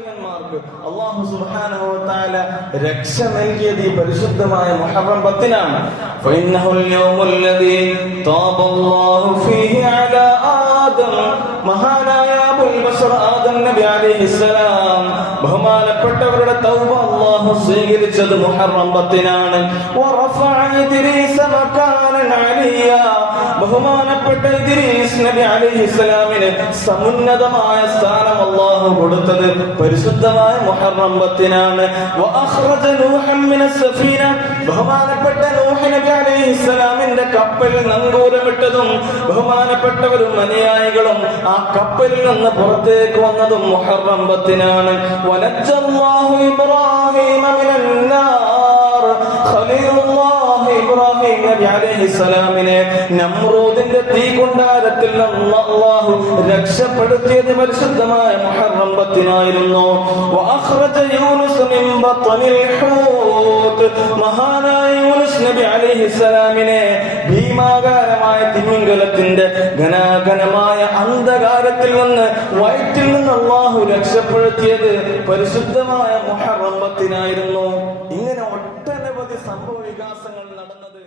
പ്രവാചകന്മാർക്ക് അള്ളാഹു സുബാനോത്താല രക്ഷ നൽകിയത് ഈ പരിശുദ്ധമായ മുഹറം പത്തിനാണ് മഹാനായ ബഹുമാനപ്പെട്ടവരുടെ തൗബ അള്ളാഹു സ്വീകരിച്ചത് മുഹറം പത്തിനാണ് ബഹുമാനപ്പെട്ട ഇദ്രീസ് നബി അലൈഹിസ്സലാമിന് സമുന്നതമായ സ്ഥാനം അള്ളാഹു കൊടുത്തത് പരിശുദ്ധമായ മുഹറം പത്തിനാണ്. ബഹുമാനപ്പെട്ട നൂഹ് നബി അലൈഹിസ്സലാമിന്റെ കപ്പൽ നങ്കൂരമിട്ടതും ബഹുമാനപ്പെട്ടവരും അനുയായികളും ആ കപ്പലിൽ നിന്ന് പുറത്തേക്ക് വന്നതും മുഹറം പത്തിനാണ്. വലജ്ജല്ലാഹു ഇബ്രാഹിം നബി അലൈഹിസ്സലാമിനെ നമ്രൂദിന്റെ തീ കുണ്ടാരത്തിൽ നിന്ന് അല്ലാഹു രക്ഷപ്പെടുത്തിയത് പരിശുദ്ധമായ മുഹറം പത്തിനായിരുന്നു. വഅഖ്റജ യൂനുസ് മിൻ ബത്നിൽ ഹൂത്ത്. മഹാനായ യൂനുസ് നബി അലൈഹിസ്സലാമിനെ ഭീമാകാരമായ തിമിംഗലത്തിന്റെ ഘനാഘനമായ അന്ധകാരത്തിൽ നിന്ന് വയറ്റിൽ നിന്ന് അള്ളാഹു രക്ഷപ്പെടുത്തിയത് പരിശുദ്ധമായ മുഹറം പത്തിനായിരുന്നു. ഒട്ടനവധി സംഭവ വികാസങ്ങൾ നടന്നത്